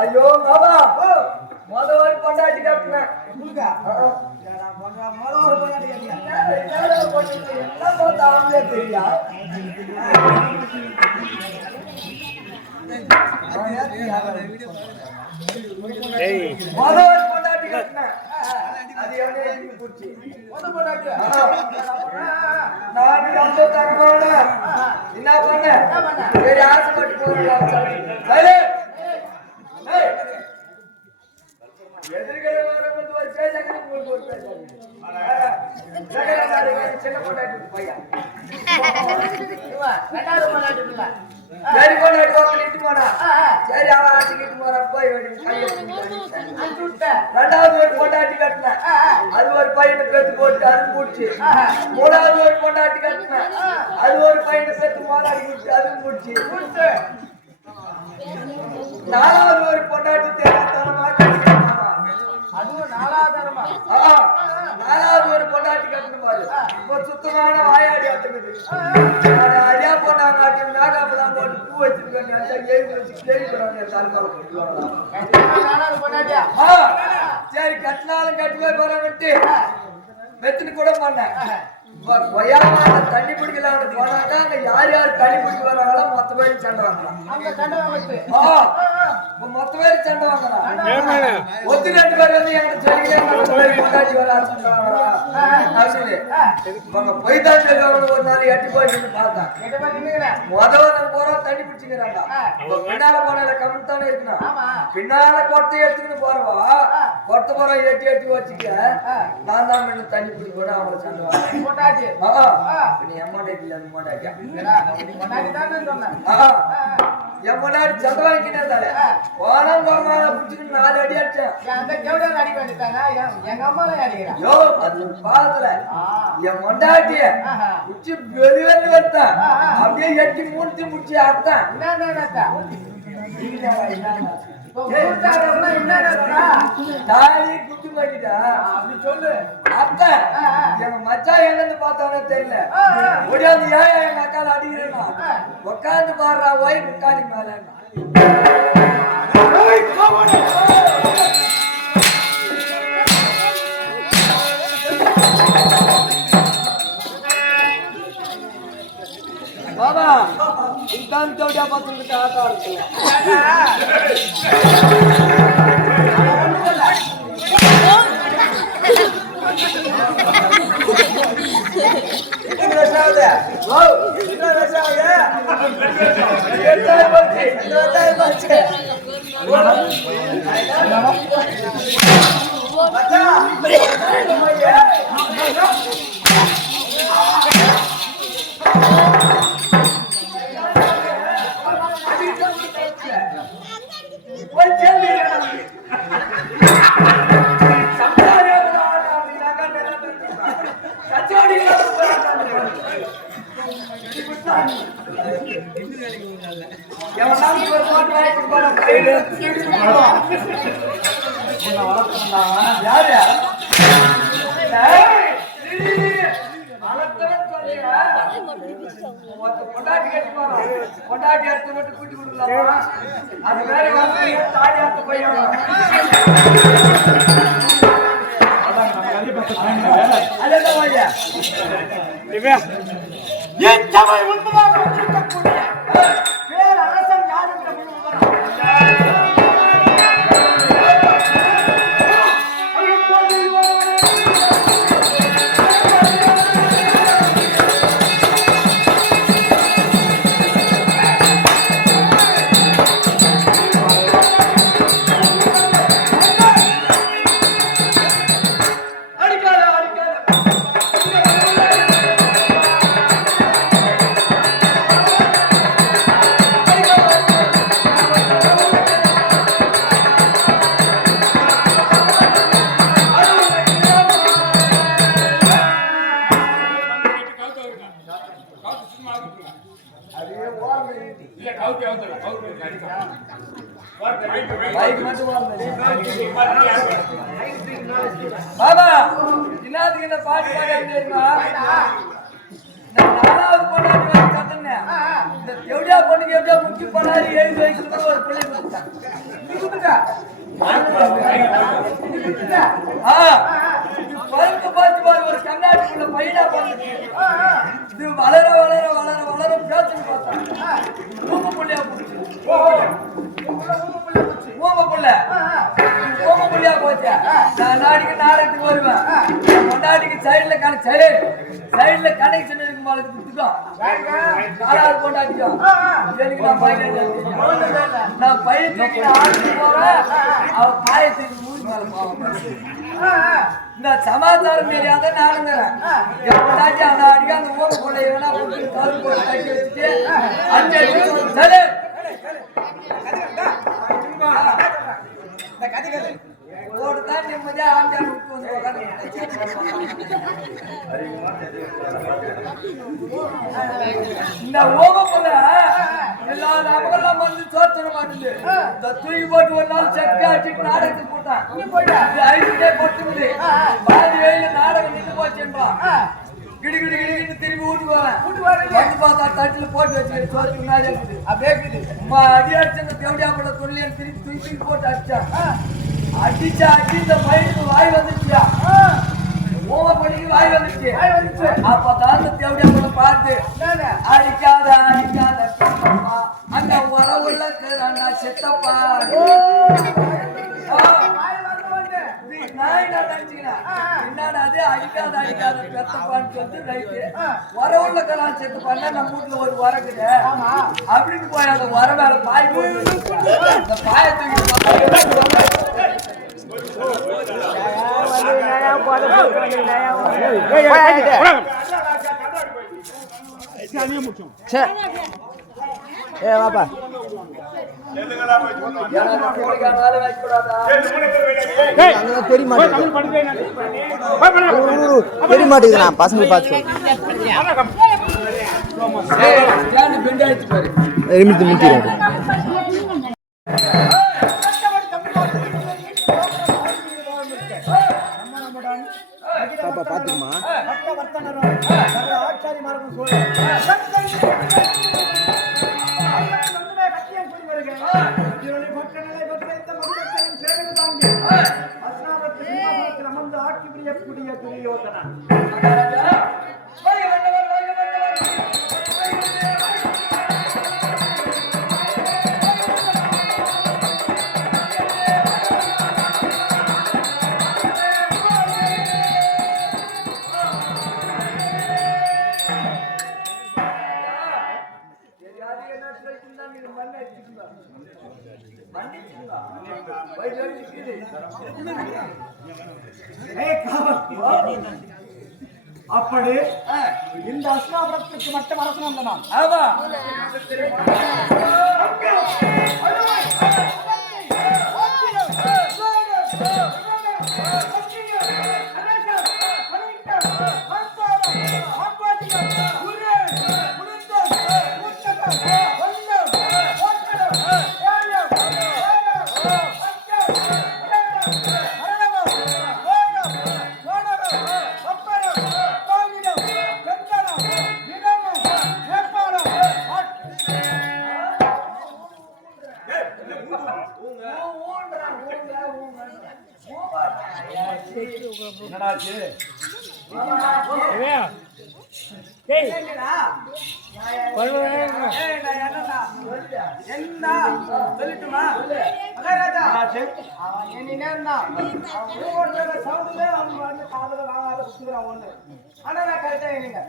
ஐயோ பாபா முதல் பொண்டாட்டி கட்டினேன் தெரியா முதல் பொண்டாட்டி கட்டினேன் அது நான் ரொம்ப தரமான என்ன பண்ண சரி ஆசைப்பட்டு போறேன் எதிர்களை வரும்போது ஒரு பேசாங்க உங்களுக்கு ஒரு சின்ன பொண்டாட்டி பையன் சரி பொண்டாட்டி வாக்கிட்டு போனா சரி அவன் ஆட்டிக்கிட்டு போறான் போய் ரெண்டாவது ஒரு பொண்டாட்டி கட்டினேன் அது ஒரு பையனை பெத்து போட்டு அது முடிச்சு மூணாவது ஒரு பொண்டாட்டி கட்டினேன் அது ஒரு பையனை பெத்து மோதாடி முடிச்சு அது முடிச்சு நாலாவது ஒரு பொண்டாட்டி தேவைத்தனமா அதுவும் நாலாவது ஒரு பொண்டாட்டி கட்டணும் பாரு இப்போ சுத்தமான வாயாடி ஆட்டுக்குது ஐயா பொண்ணாங்க ஆட்டம் நாகாமலாம் போட்டு பூ வச்சிருக்காங்க கேள்விப்படுறாங்க சரி கட்டினாலும் கட்டுவே போறேன்ட்டு வெத்துன்னு கூட பண்ணேன் தண்ணி பிடிக்கலாம்னு போனாக்கா அங்க யார் யார் தண்ணி பிடிக்க வராங்களோ மொத்த பேருக்கு சண்டை வாங்கலாம் மொத்த பேருக்கு சண்டை வாங்கலாம் ஒத்து ரெண்டு பேர் வந்து எங்களுக்கு சொல்லிக்கிறேன் கொண்டாடி வரா சண்டை வாங்கலாம் போய்தான் சொல்லுவாங்க ஒரு நாள் எட்டி போயிட்டு பார்த்தேன் முதல்ல போறோம் தண்ணி பிடிச்சிக்கிறாங்க பின்னால போன கமெண்ட் தானே இருக்கணும் பின்னால கொட்டை எடுத்துக்கிட்டு போறவா கொட்ட போறோம் எட்டி எட்டி வச்சுக்க நான் தான் முன்ன தண்ணி பிடிக்க போட அவங்களை சண்டை வாங்க நாலு அடி அடிச்சேன் என் மொண்டாட்டிய உச்சி வெளிவெளி வந்தான் அப்படியே எட்டி மூணு முடிச்சு அர்த்தம் தாலி குட்டி பண்ணிட்டா அப்படி சொல்லு அத்தை எங்க மச்சா என்னன்னு பார்த்தானே தெரியல முடியாது ஏன் எங்க அக்கால அடிக்கிறேன்னா உட்காந்து பாடுறா ஓய் முக்காடி மேல பாபா இதான் தோடியா பார்த்துட்டு ஆட்டா இருக்கு கொண்டாடி அடுத்து மட்டும் கூட்டி கொடுக்கலாம் அது வேற தாடி அடுத்து பையன் பேரரசன் யார் என்ற அதே ஓரம் இல்ல கவுத்தி பைக் மட்டும் பாபா இன்னாதுக்கு இந்த பாட்டு பாடியா நாலாவது பொண்ணாடி கத்துனேன் இந்த எப்படியா பொண்ணுக்கு எப்படியா முக்கி பண்ணாரு 7 வயசுல ஒரு பிள்ளை கொடுத்தான் பழுத்து பார்த்து பாரு ஒரு கண்ணாடிக்குள்ள பையனா பார்த்து இது வளர வளர வளர வளர பேச்சுன்னு பார்த்தா ஊம புள்ளியா ஊம புள்ளியா போச்சு நான் நாளைக்கு நாடகத்துக்கு வருவேன் பொண்டாட்டிக்கு சைடுல கனெக்ஷன் இருக்கும் போல கொடுத்துக்கோ நாலாவது பொண்டாட்டிக்கோ எனக்கு நான் பையன் தூக்கி ஆட்டு போறேன் அவ காயை தூக்கி மூடி மேல போவேன் இந்த சமாச்சாரம் தெரியாத நானுங்கிறேன் எப்படாச்சும் அந்த அடிக்க அந்த ஊம புள்ளைய வேணா போட்டு கவுரு போட்டு கட்டி வச்சுட்டு அஞ்சு ஓடுதான் நிம்மதியா ஆண்டாள் விட்டு வந்து இந்த ஓமப்புல எல்லா நபர்கள்லாம் வந்து சோத்தன மாட்டுது இந்த தூக்கி போட்டு ஒரு நாள் செக்க அடிச்சுட்டு நாடகத்துக்கு போட்டான் ஐந்து போட்டுக்குது பாதி வெயில நாடகம் நின்று போச்சுன்றான் கிடி திரும்பி வீட்டுக்கு வரேன் வந்து பார்த்தா தட்டுல போட்டு வச்சு சோத்து முன்னாடி இருக்குது அப்படியே அடி அடிச்ச தேவடியாப்பட தொழில் திருப்பி தூக்கி போட்டு அடிச்சான் அடிச்சா இந்த பையனுக்கு வாய் வந்துச்சியா ஓம பண்ணிக்கு வாய் வந்துச்சு அப்பதான் அந்த தேவடியாப்பட பார்த்து அடிக்காத அங்க வரவுள்ள அண்ணா செத்தப்பா என்னடா அது அடிக்காத பெத்தப்பான்னு சொல்லிட்டு ரைட்டு வர உள்ள கலாம் செத்து பண்ணா நம்ம வீட்டுல ஒரு வரக்குது அப்படின்னு போய் அந்த வர மேல பாய் போட்டு அந்த பாய வாப்பா தெரிய மாட்டேங்குது நான் பசங்க பார்த்து பாப்பா பாத்துக்குமா அப்படி இந்த அஸ்னாபுரத்துக்கு மட்டும் அரசனம் தான். ஆமா என்னடாச்சு என்ன சொல்லிட்டுமா ஆனா நான் கரெக்டா என்னங்க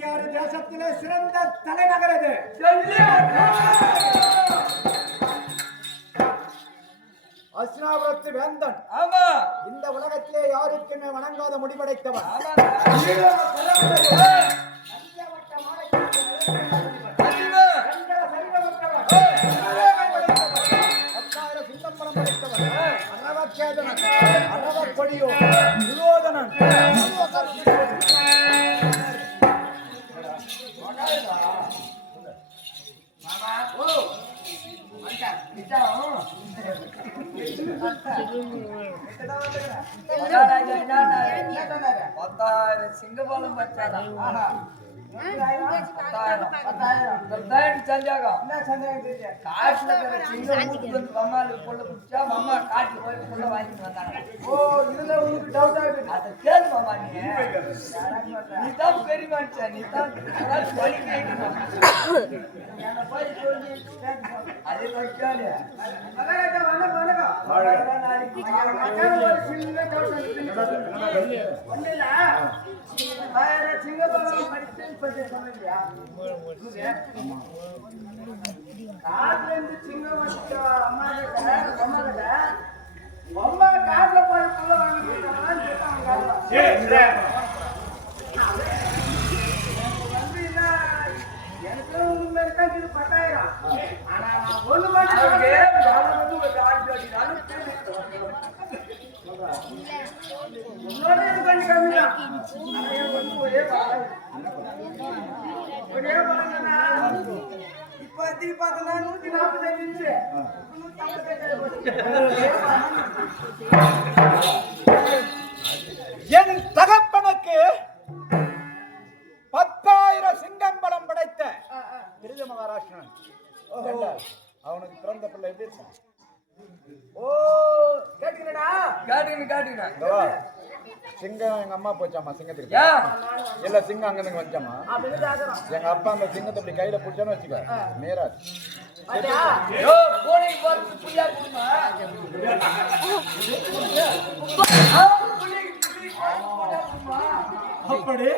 66 தேசத்திலே சிறந்த தலைநகர் இது. அஸ்னாபுரத்து வேந்தன். ஆமா, இந்த உலகத்திலே யாருக்குமே வணங்காத முடிவடைத்தவன். அரவக்கொடியோ துரோதனன் சிங்கபாலம் பச்சாரா அம்மா காட்டுல போய் சொல்ல வாங்கி எனக்கு இது 10,000. ஆனா ஒண்ணு மட்டும் இப்ப திருப்பி பார்த்தா 145 என் தகப்பனுக்கு 10,000 சிங்கம்பலம் படைத்த விருது மகாராஷ்டிரன். அவனுக்கு பிறந்த பிள்ளை எப்படி இருக்கும்? ஓ கேட்டீங்கடா காட்டுங்க சிங்கம் எங்க அம்மா போச்சாமா சிங்கத்துக்கு. இல்ல சிங்கம் அங்க இருந்து வச்சாமா. எங்க அப்பா அந்த சிங்கத்தை இப்படி கையில பிடிச்சான்னு வச்சுக்க நேரா அப்படி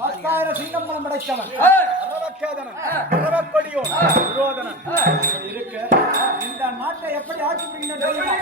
10,000 சிங்கம்பலம் படைத்தவன் அரவக்கேதனன் அரவக்கொடியோ துரோதனன் இருக்க இந்த நாட்டை எப்படி ஆட்சி புரிகின்றன தெரியுமா?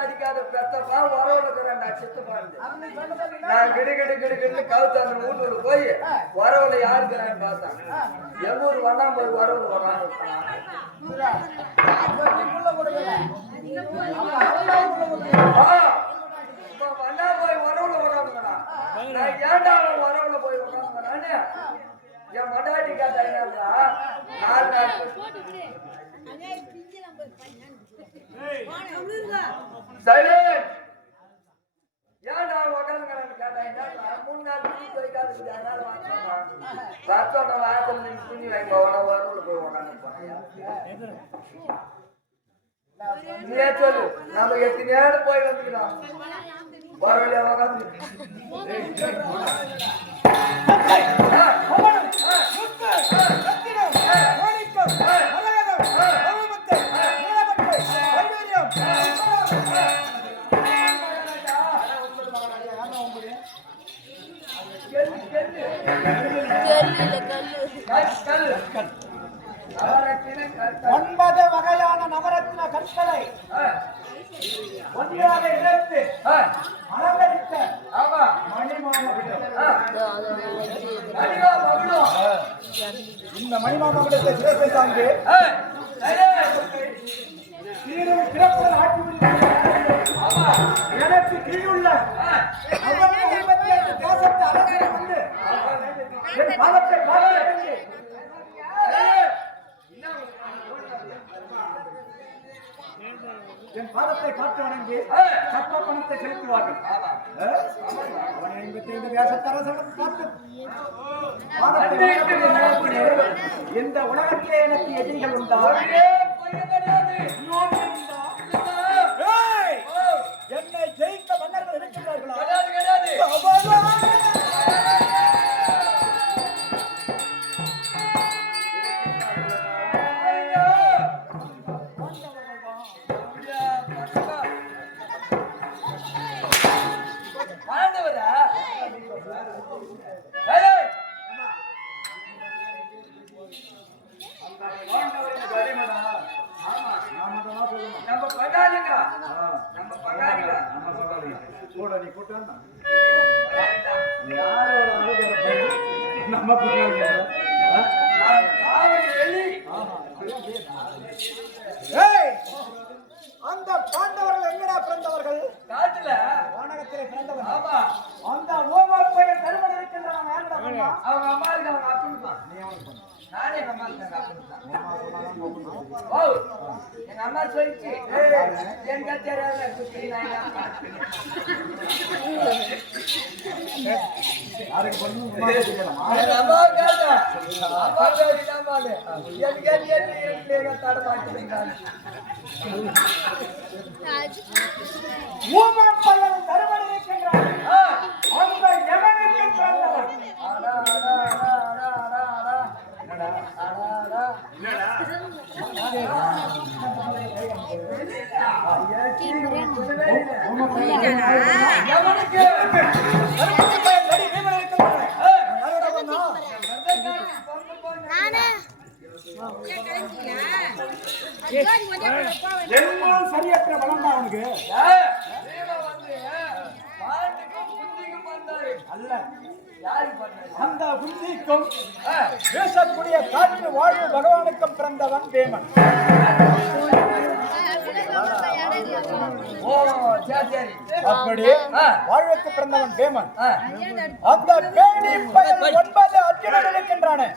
அடிக்காத பெத்தப்பா வரவுல சித்தப்பாண்டு நான் கிடு கவுத்து அந்த ஊட்டூர் போய் வரவுல யாருக்கிறான்னு பார்த்தேன். எங்க ஊர் வண்ணாம்பூர் வரவுல வரான்னு வண்ணா போய் வரவுல வரானுங்கண்ணா. நான் ஏன்டா வரவுல போய் உட்காந்துங்கண்ணான்னு என் மண்டாட்டி காத்தாங்க 4 நாள் சைலண்ட் ஏன்டா உட்காந்துங்கன்னு கேட்டாங்க. 3 நாள் துணி வைக்காது அதனால வாங்க வாசல் நீங்க துணி வாங்கி வரவுல போய் உட்காந்து போனேன். நீ சொல்லு நம்ம எத்தனை நேரம் போய் வந்துக்கலாம் வரவில்லை உட்காந்து கல்லு 9 வகையான நவரத்ன கற்களை ஒன்றாக இணைத்து அலங்கரித்த இந்த மணிமாமகுடத்தை சிறப்பை தாங்கி சீரும் சிறப்புடன் ஆட்சி எனக்கு கீழுள்ள 55 தேசத்தை அலங்கரித்து வந்து என் பாதத்தை காத்து என் பாதத்தை காத்து வணங்கி சட்ட பணத்தை செலுத்துவார்கள். 55 தேசத்தரசர்கள் காத்து பாதத்தை இந்த உலகத்திலே எனக்கு எதிரிகள் உண்டா? என்னை ஜெயிக்க மன்னர்கள் இருக்கின்றார்களா? கூட நீ கூட்டம் நம்ம அந்த பாண்டவர்கள் எங்கடா பிறந்தவர்கள்? காட்டுல வானகத்திலே பிறந்தவர்கள். அந்த ஓமர் பையன் தருமன் இருக்கின்றன. அவங்க அம்மாவுக்கு அவங்க அப்பா நீ அவனுக்கு நானே எங்க அம்மாவுக்கு ஓ எங்க அம்மா சொல்லிச்சு என் கத்தியாராக சரியற்ற வளர்ந்தா அவனுக்கு அல்ல அந்த புத்திக்கும் பேசக்கூடிய காற்று வாழ்வு பகவானுக்கும் பிறந்தவன் வேமன். அப்படி வாழ்வுக்கு பிறந்தவன் வேமன். அந்த பேணி 9 அர்ஜுனன் இருக்கின்றானே.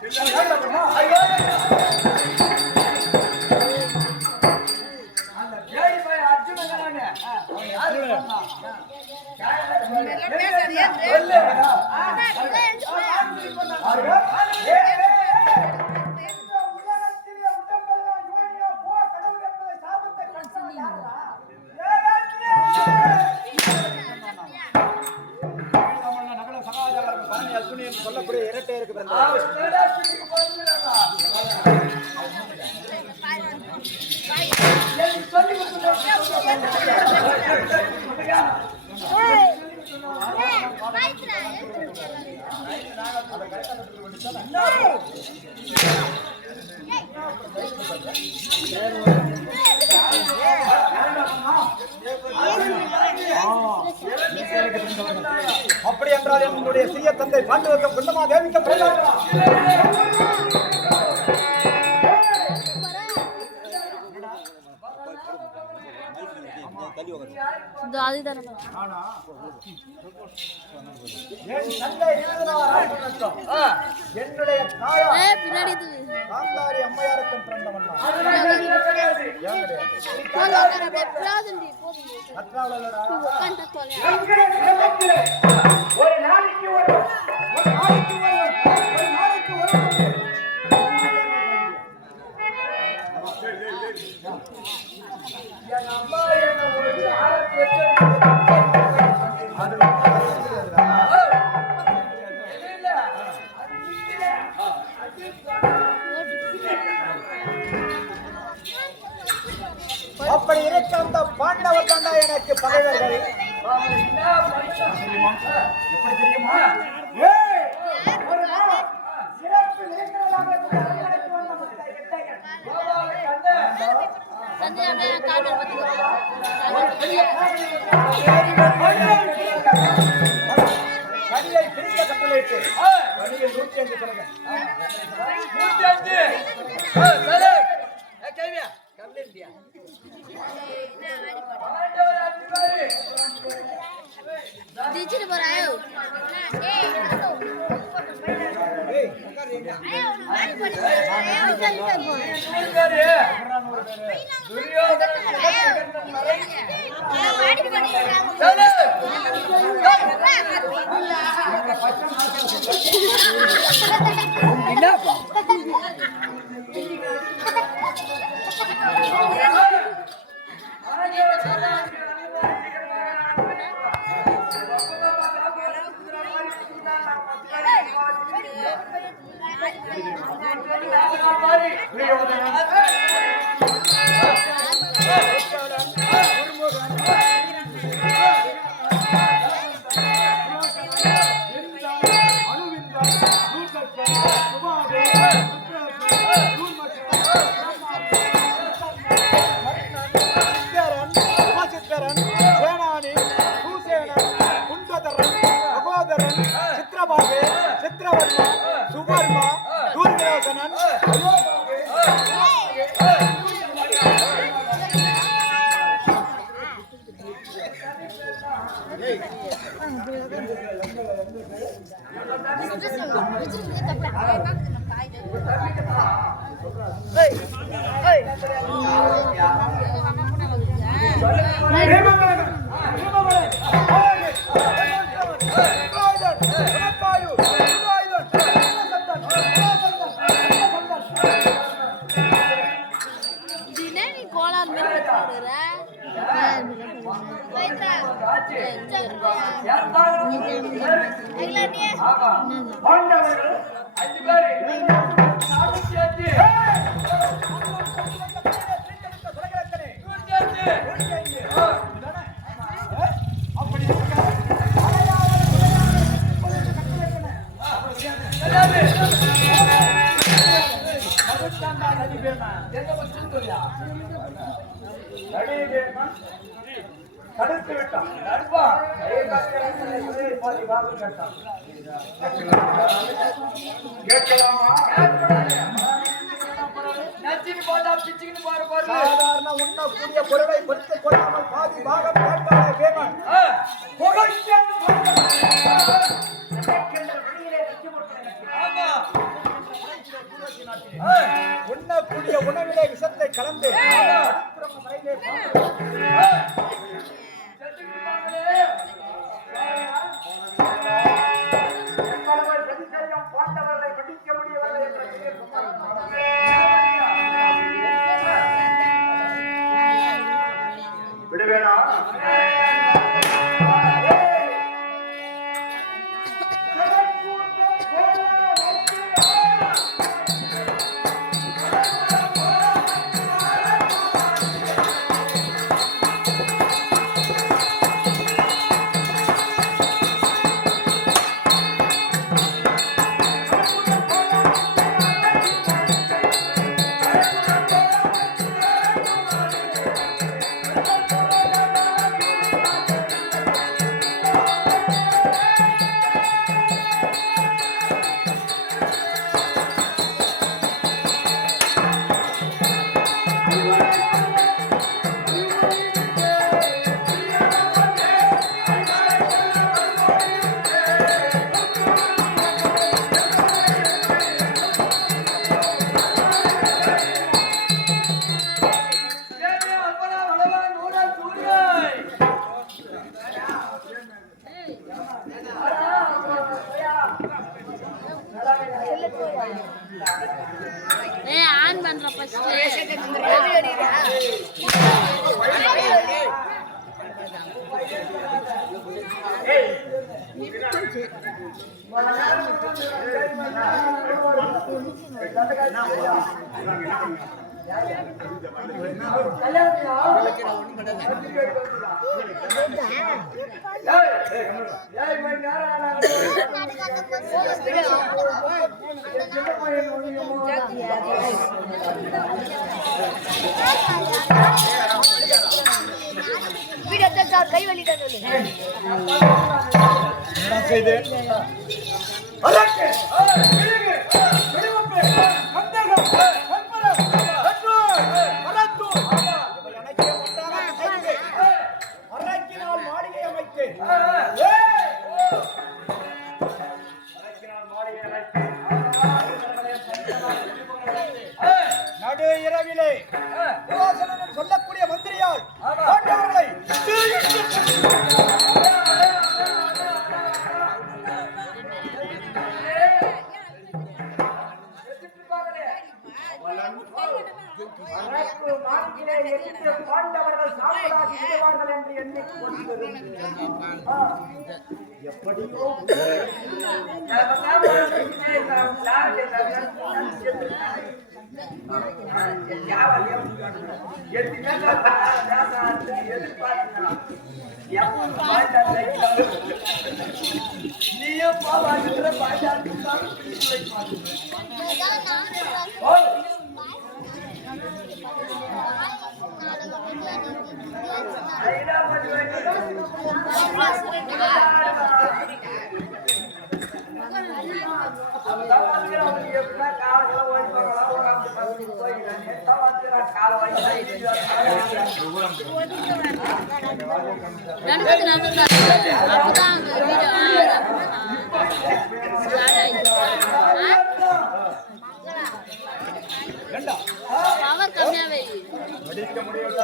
சொல்லக்கூடிய இரட்டை இருக்கு அப்படி என்றால் என்னுடைய சிறிய தந்தை பாண்டுவர்க்கம் குண்டமா தேவிக்க என்னுடைய காந்தாரி அம்மையாருக்கும் பிறந்தவன் ஒரு நாளைக்கு ஒரு அப்படி இருக்க அந்த பாண்டவர் தாண்டா எனக்கு பகைவர்கள். எப்படி தெரியுமா? ஒரு நாள் சிறப்பு கனியை பிரிக்க கட்டளையிட்டு கனியில் 105 சொல்லுங்க. 105. சரி. கேவியா கம்ப்ளீட்டியா? ஆண்டவர் அடிவாரி. டிச்சிட்டு போறாயோ? ஏய் உட்காருங்க. வாடி போடி. உட்கார்ந்து போ. சரி. துரியோதனன் வாடி போடி. சரி. என்னப்பா? சித்ரவர்மா சுவர்மா தூர்நிலோசனன் தடுத்து விட்டான். சாதாரண உண்ணக்கூடிய பொருளை பொறுத்துக் கொள்ளாமல் பாதி பாகம் கேட்டாலே வேணும். உண்ணக்கூடிய உணவிலே விஷத்தை கலந்து பாண்டவர்களை படிக்க முடியவில்லை விடுவேனா? ஆன் பண்ற ஃபர்ஸ்ட் ஏய் வீடியோ எடுத்தா கை வலிதான் சொல்லு. என்ன செய்து அதற்கு விழுகு விடுவப்பு கந்தகம் கற்பரம் கற்றோர் வரத்தூர் இவை அனைத்தையும் ஒன்றாக சேர்த்து அரக்கினால் மாளிகை அமைத்து நடு இரவிலே புராசனன் சொல்லக்கூடிய மந்திரியால் பாண்டவர்களை பாண்டவர்கள் சாம்பலாகி விடுவார்கள் என்று எண்ணிக்கொண்டிருந்தேன். எப்படியோ நீயும் பாவாடுற பாஜாக்கு பவர் கம்மியாவே அடிக்க முடியல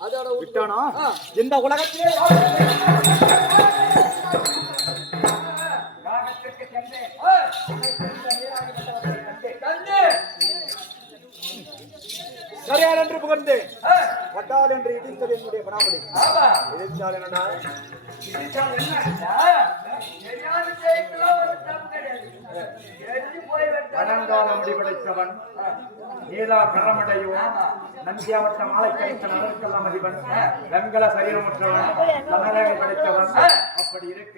அதோட விட்டானா இந்த உலகத்திலே சரியார் என்று புகழ்ந்து வட்டால் என்று இடித்தது என்னுடைய பராமரி இடித்தால் என்னடா அலங்காரம் முடிவடைத்தவன் நீலா கரமடையும் நந்தியாவட்ட மாலை கிடைத்த நகருக்கெல்லாம் அதிபன் வெண்கல சரீரமற்றவன் கனரகை படைத்தவன் அப்படி இருக்க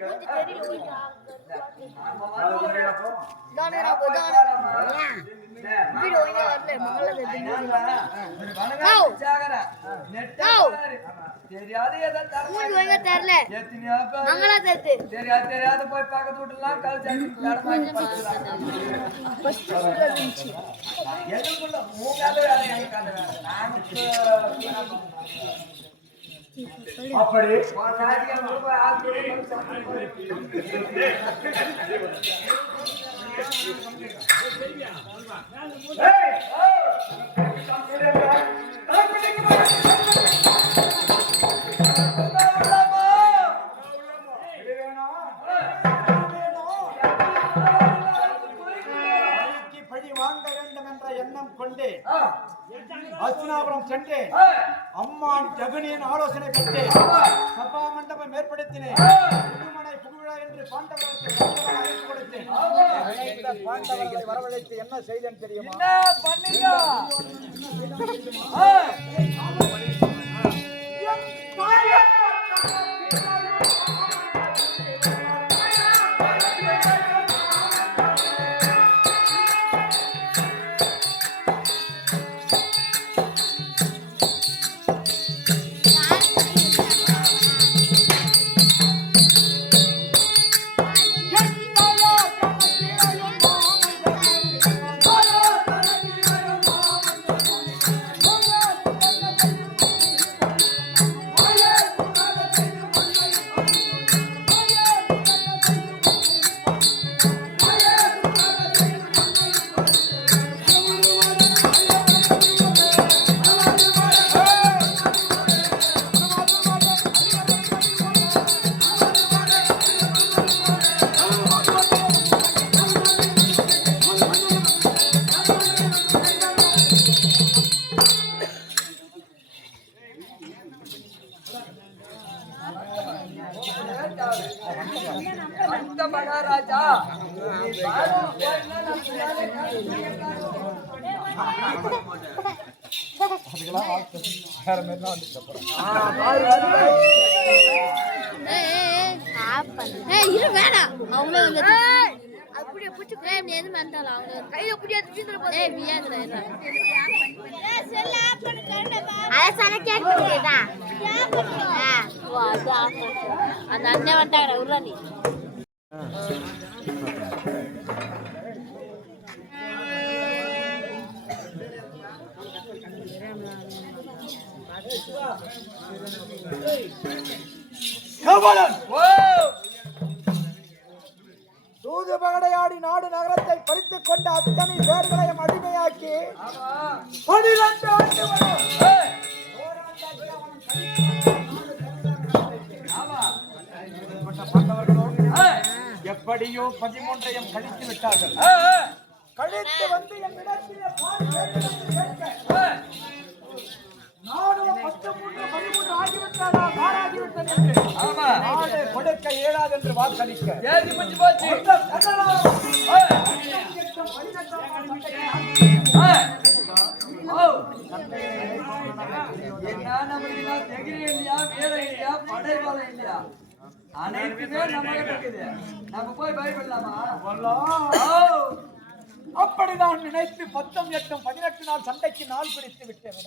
தெரியாது போய் பக்கத்து வீட்டுலாம் எதுக்குள்ள மூக்காத அப்படி எண்ணம் கொண்டு அஸ்தினாபுரம் சென்றேன். அம்மான் ஜெகனியின் ஆலோசனை பெற்றேன். சபா மண்டபம் ஏற்படுத்தினேன். புதுமனை புகுவிழா என்று பாண்டவர்களுக்கு அழைப்பு கொடுத்தேன். பாண்டவர்களை வரவழைத்து என்ன செய்தேன் தெரியுமா? அந்த மகாராஜா இரு வேணாம் அவங்களே வந்து அப்படியே புடிச்சு பிரேம் நீ எது மந்தால அவங்க கையில புடியா தூக்கிட்டு போ ஏய் வியாதுல இல்ல ஏய் செல்ல ஆஃப் பண்ணு கரெக்ட்டா அத சன கேக்குறதா வா அது ஆஃப் பண்ணு அந்த அண்ணே வந்தாங்க உள்ள நீ கவலன் ஓ தூது பகடையாடி நாடு நகரத்தை பறித்துக் கொண்ட அத்தனை பேர்களையும் அடிமையாக்கி 12 ஆண்டு வரும் எப்படியோ 13ஐயும் கழித்து விட்டார்கள். கழித்து வந்து என்னிடத்திலே நானும் 13 13 ஆகிவிட்டாரா மாறாகிவிட்டது என்று நாடு கொடுக்க இயலாது என்று வாக்களிக்க ஏதி முடிஞ்சு போச்சு என்ன நம்மளுக்கு தெகிரி இல்லையா வீர இல்லையா படைபாலம் இல்லையா அனைத்துமே நம்ம இருக்குது நம்ம போய் பயப்படலாமா அப்படிதான் நினைத்து 10 8 18 நாள் சண்டைக்கு நாள் பிடித்து விட்டேன்.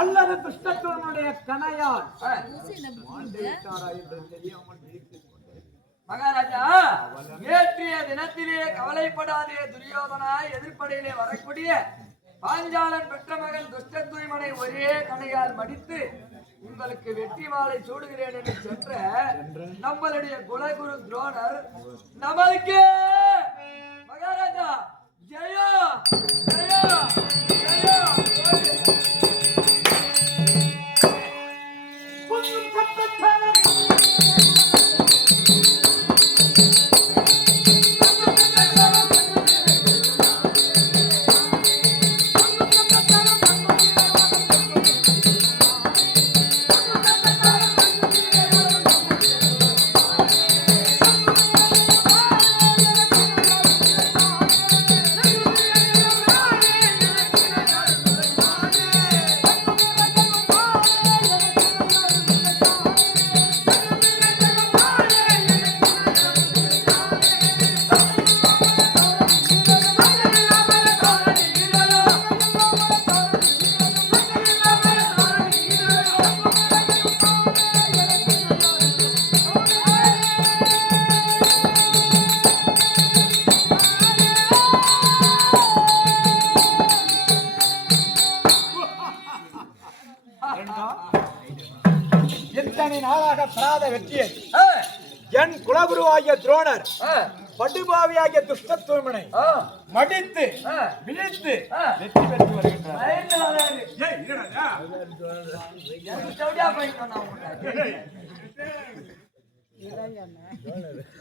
அல்லது கிருஷ்ணத்துவனுடைய கணையால் மகாராஜா நேற்றைய தினத்திலே கவலைப்படாதே துரியோதனா எதிர்ப்படையிலே வரக்கூடிய பாஞ்சாலன் பெற்ற மகன் துஷ்ட தூய்மனை ஒரே கணையால் மடித்து உங்களுக்கு வெற்றி மாலை சூடுகிறேன் என்று சென்ற நம்மளுடைய குலகுரு துரோணர் நம்மளுக்கு மகாராஜா ஜெயா ஜெயா ஜெயா இத்தனை நாளாக பெறாத வெற்றியை ஆ, என் குலகுருவாகிய துரோணர் ஆ, படுபாவியாகிய துஷ்டத்தூமனை ஆ, மடித்து ஆ. விழித்து ஆ. வெற்றி பெற்று வருகின்றார். பயந்து வராரு. எனக்கு சௌடியா போயிட்டு வந்தான் உன்கிட்ட.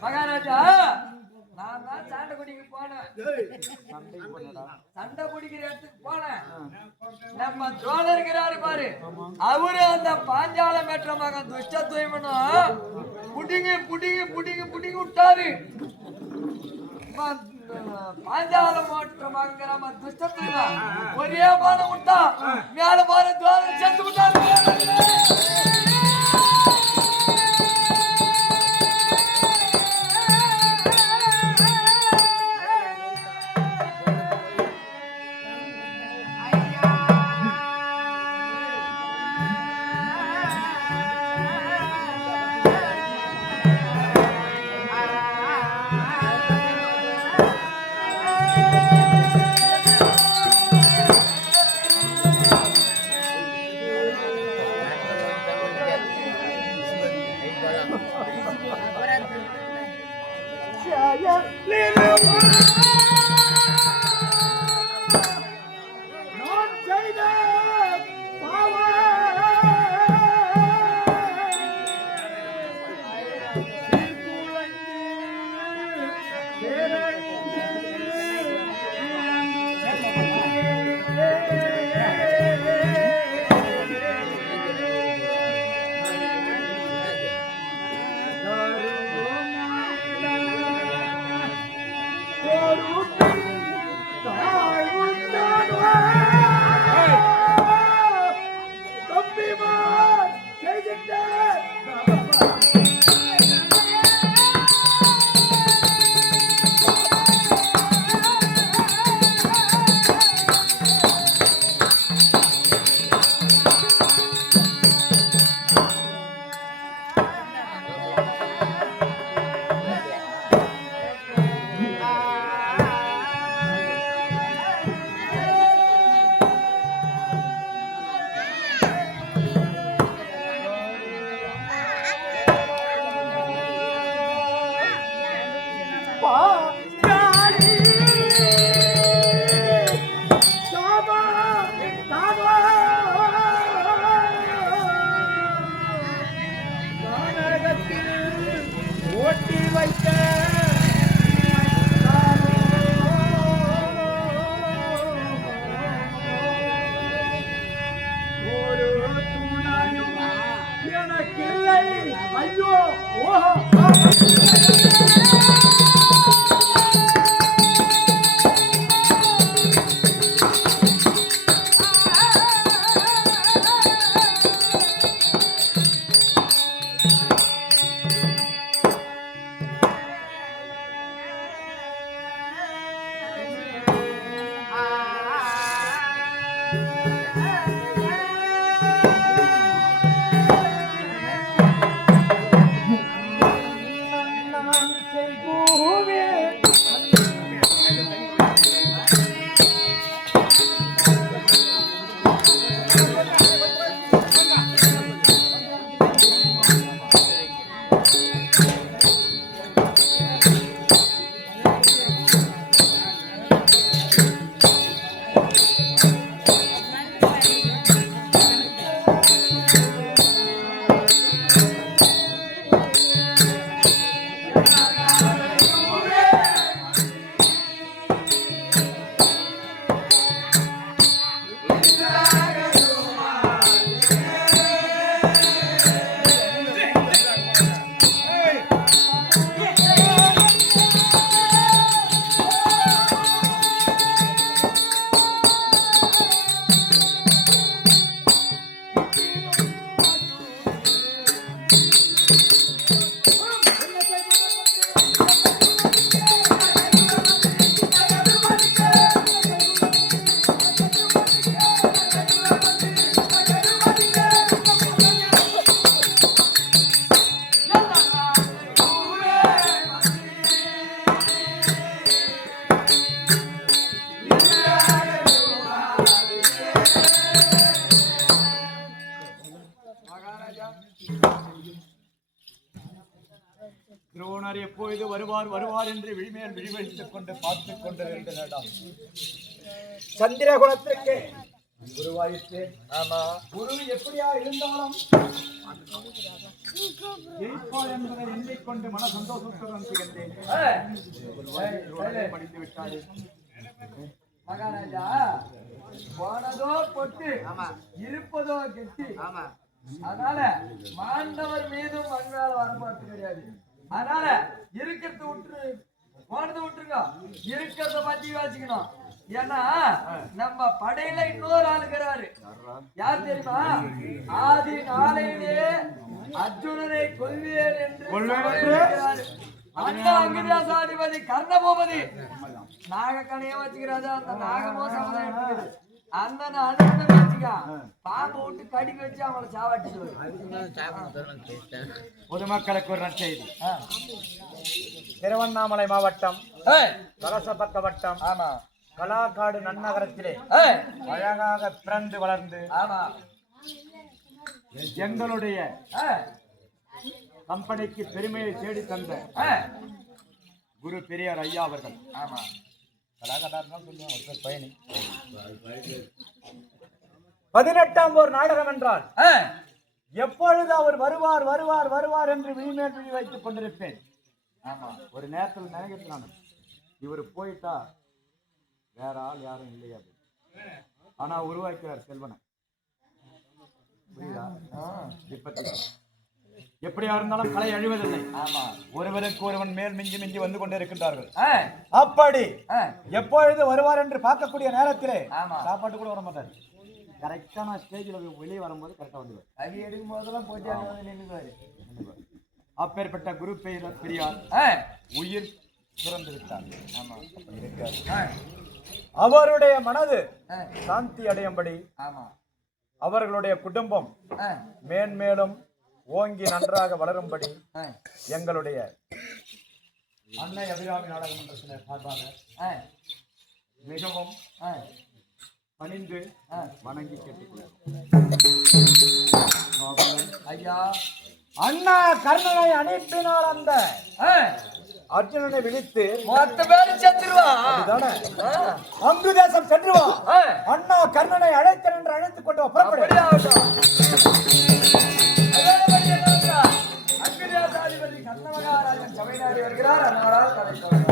மகாராஜா நான் தான் சண்டை குடிக்க போனேன். சண்டை குடிக்கிற இடத்துக்கு போனேன். நம்ம தோழர் இருக்கிறாரு பாரு, அவரு அந்த பாஞ்சால மேற்ற மகன் துஷ்ட தூய்மனும் புடிங்கி புடிங்கி புடிங்கி புடிங்கி விட்டாரு. பாஞ்சால மாற்ற மகங்கிற துஷ்ட தூய்மன் ஒரே பானம் விட்டா மேல பாரு தோழர் செத்து விட்டாரு. நான் செய்த ஓட்டி வைத்த ஒரு துணையும் எனக்கில்லை. ஐயோ ஓஹோ நான் செய்த துரோணர் எப்பொழுது வருவார் வருவார் என்று விழிமேல் விழிவழித்துக் கொண்டு பார்த்துக் கொண்டிருந்தனடா. சந்திரகுலத்திற்கு குருவாயிற்று. ஆமா, குரு எப்படியா இருந்தாலும் ஜெயிப்பார் என்பதை எண்ணிக்கொண்டு மன சந்தோஷத்துடன் திகழ்ந்தேன். படித்து விட்டாரு மகாராஜா. போனதோ பொட்டு, இருப்பதோ கெட்டி. அதனால மாண்டவர் மீதும் மண்ணால வரமாட்டு கிடையாது. அதனால இருக்கிறத விட்டுரு, போனதை விட்டுருங்க, இருக்கிறத பத்தி யோசிக்கணும். ஏன்னா நம்ம படையில இன்னொரு ஆளுகிறாரு. யார் தெரியுமா? ஆதி நாளையிலே அர்ஜுனனை கொல்வேன் என்று அண்ணா அங்கிராசாதிபதி கர்ணபூபதி நாகக்கணைய வச்சுக்கிறாரு. அந்த நாகமோ சமதம் எடுத்துக்கிறது. அந்த அனுமதி வச்சுக்கா பாம்பு விட்டு கடிக்க வச்சு அவங்களை சாவாட்டிடுவாரு. பொதுமக்களுக்கு ஒரு நற்செய்தி. திருவண்ணாமலை மாவட்டம் கலசபக்க வட்டம் கலாக்காடு நன்னகரத்திலே அழகாக பிறந்து வளர்ந்து எங்களுடைய கம்பெனிக்கு பெருமையை தேடி தந்த குரு பெரியார் ஐயா அவர்கள். ஆமா, பயணி 18ஆம் ஒரு நாடகம் என்றால் எப்பொழுது அவர் வருவார் வருவார் வருவார் என்று விழிமேல் விழி வைத்துக் கொண்டிருப்பேன். ஆமா, ஒரு நேரத்தில் நினைக்கிறான் இவர் போயிட்டா வேற ஆள் யாரும் இல்லையா. ஆனா உருவாக்கிறார் செல்வனை. புரியுதா? எப்படியா இருந்தாலும் கலை அழிவதில்லை. ஆமா, ஒருவருக்கு ஒருவன் மேல் மிஞ்சி மிஞ்சி வந்து கொண்டே இருக்கின்றார்கள். அப்படி எப்பொழுது வருவார் என்று பார்க்கக்கூடிய நேரத்திலே சாப்பாட்டு கூட வர மாட்டாரு. கரெக்டான ஸ்டேஜில் வெளியே வரும்போது கரெக்டா வந்துடுவார். அடி எடுக்கும் போதெல்லாம் போட்டி நின்றுவாரு. அப்பேற்பட்ட குரு பெரியார் உயிர் துறந்து விட்டார். ஆமா, இருக்கார். அவருடைய மனது சாந்தி அடையும்படி அவர்களுடைய குடும்பம் மேன்மேலும் ஓங்கி நன்றாக வளரும்படி எங்களுடைய அன்னை அபிராமி நாடக மன்றத்தினர் சார்பாக மிகவும் பணிந்து வணங்கி கேட்டுக்கொள்கிறோம். ஐயா, அண்ணா கர்ணனை அனுப்பினால் அந்த அர்ஜுனனை விழித்து மொத்த பேரும் செத்துருவான். அங்கு தேசம் சென்றுவான். அண்ணா கர்ணனை அழைத்தன் என்று அழைத்துக் கொண்டு அங்கிராசாதிபதி கர்ணமகாராஜன் சபை நாடி வருகிறார். அதனால் கலைத்தவர்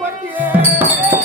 கொட்டியே